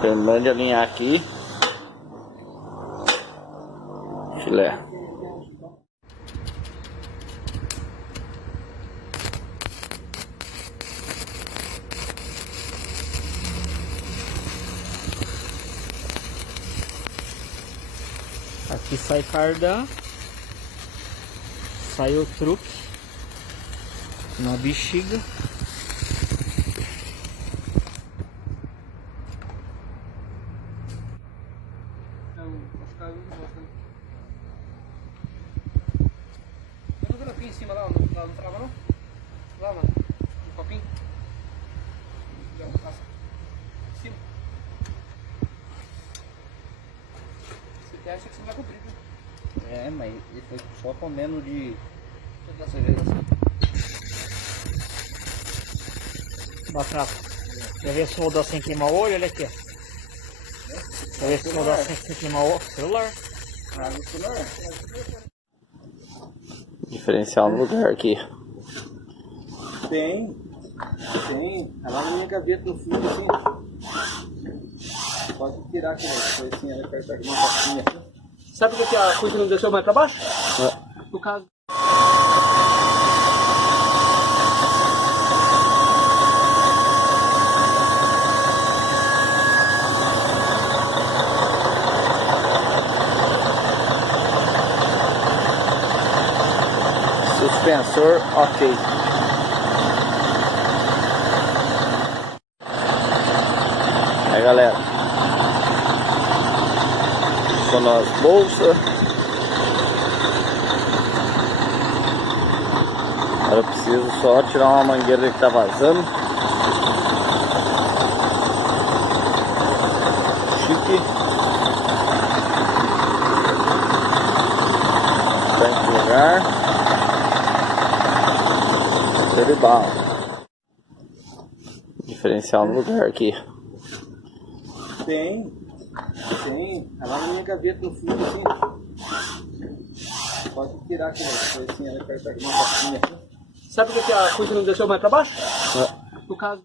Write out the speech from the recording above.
terminando de alinhar aqui. Filé. Aqui sai cardan, sai o truque na bexiga. Eu aqui em cima lá, não trava não? Lá, mano, no copinho. Já passa. Em cima. Você acha que você vai cumprir, né? É, mas ele foi só comendo de... Batata. Quer ver se o soldado sem queimar o olho? Olha aqui. Quer ver se o soldado sem queimar o olho? Celular. Diferencial no lugar aqui. Tem. Tá lá na minha gaveta no fundo, assim. Pode tirar aqui, foi assim, ela apertar aqui uma pastinha. Sabe por que a coisa não desceu mais pra baixo? No caso. Suspensor, ok. Aí galera, com as bolsas. Agora eu preciso só tirar uma mangueira que tá vazando. Chique. Tanque de lugar. De bala. Diferencial no lugar aqui. Tem. Tá lá na minha gaveta no fundo, assim. Pode tirar aqui, foi assim, ela apertar aqui uma pastinha. Sabe por que a coisa não desceu mais pra baixo? No caso.